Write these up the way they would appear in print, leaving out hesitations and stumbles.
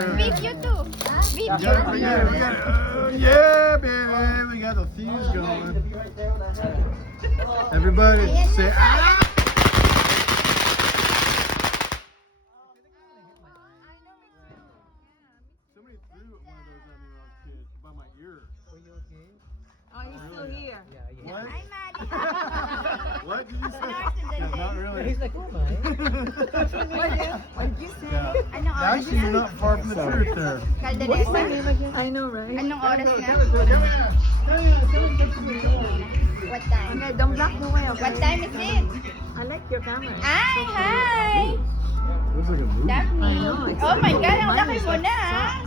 Video too. Video. Yeah, baby, we got the fuse going. Everybody say ah! Somebody threw one of those at me when I was a kid by my ear. Oh, he's still here. What? Hi, Maddie. What did you say? Narcissism. Yeah, not really. He's like, who am I? What did you say? Yeah. Anong oras Actually, you're na? not far from the truth there. Caldereta? I know, right? Anong oras na? What time? Okay, don't block the way, okay? What time is it? I like your camera. Ay, hi! Looks like a movie. Daphne. I know, it's Oh my God, ang mine laki is mo like na, ah.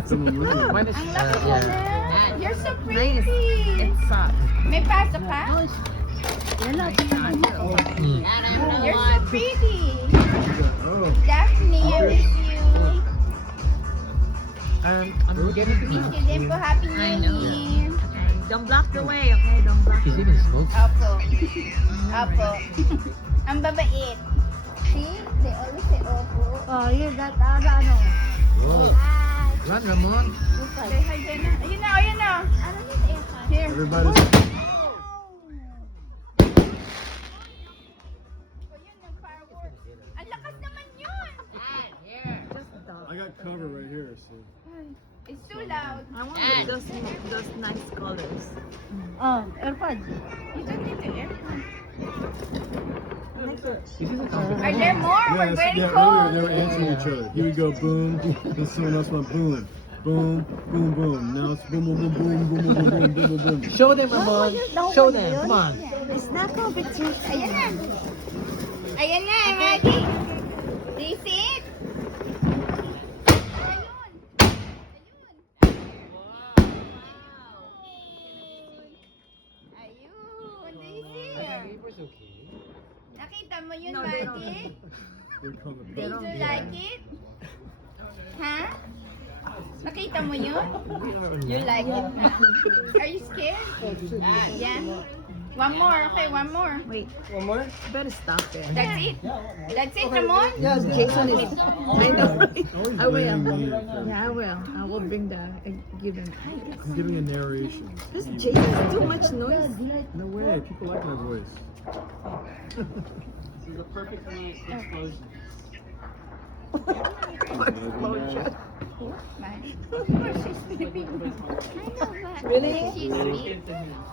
It's a movie. Mine is, Ang laki mo na. You're so Nice. pretty. It's soft. May pasok ka? Mm. You're so pretty. Oh. Daphne, I miss you. I'm getting to Miss know. you din po. Happy New I know. Year. Okay, don't block the way, okay? Don't block He's the even way. smokes. Opo. Opo. Ang babait. See? They always say opo. Oh, yeah, that, ano? Whoa. Hi. Run, Ramon. Say hi, Jenna. Ayun na, ayun na. Ano yun, Eka? Here. Everybody's. Ayun, nag-fireworks. Ang lakas naman yun. Just stop. I got cover right here, so. It's too loud. I want those nice colors. Oh, AirPods. You don't need the AirPods. I like the, This is a Are competition. there more? We're Yes, very yeah, cold. earlier they were answering each other. He would go boom, then someone else went boom. Boom, boom, boom. Now it's boom, boom, boom, boom, boom, boom, boom, boom, boom, boom, boom. Show them, Ramon. Show them. Come on. it's not competition. Ayan na. Ayan na, Maggie. Do you see it? Ayun. Ayun. Do you see it? Paper's okay. Nakita mo yun, No, they Maggie? They call it Did boom. you like it? Ha? Nakita mo yun? You like it na? Are you scared? Yeah. One more. Okay, one more. Wait, One more? you better stop it. That's it. That's it, Ramon? Yes, Jason is. I know. Always I will. blaming me. Yeah, I will. I will bring the. Give him. I'm giving a narration. This Jason is too much noise. No way, people like my voice. Explosion. Of course, she's Filipino. I know that. Really? She's sweet.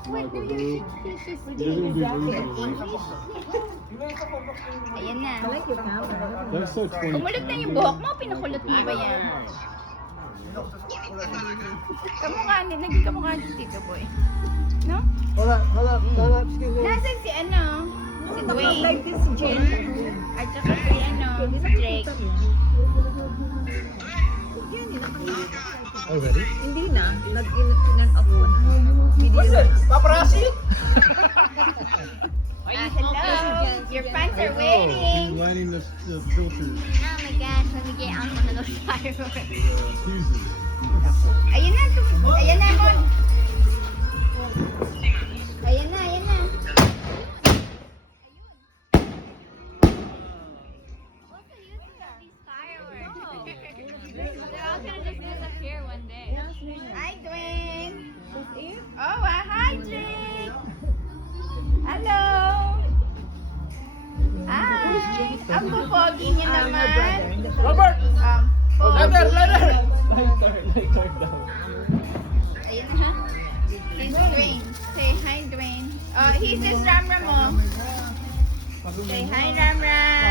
What do you think she's You're gonna be speaking? losing. English? Ayan na. I like your camera. That's so 20. Kumulot na yung buhok mo, pinakulot mo ba yan? Kamukha ni, naging kamukha ni Tito Boy. No? Hold up, hold up, excuse me. Nasan si ano? Si Dwayne. Like this, Jane. At saka si ano, si Drake. Already? Hindi na. Nag-in off ko na. Video na. Paparazzi? Hello. Your fans are He's waiting. lighting the filters. Oh my gosh, let me get on one of those fireworks. Fuses. Ayun na, ayan na, Mon. Ayan na, ayan na. What's the use of these fireworks? They're all gonna just disappear one day. Hi, Dwayne. Oh, hi, Drake. Hello. Hi. Ang pupogi niya naman. Robert! Pogi. Ladder! Ayun na. He's Dwayne. Say hi, Dwayne. Oh, he's just Ram Ram mo. Say hi, Ram Ram.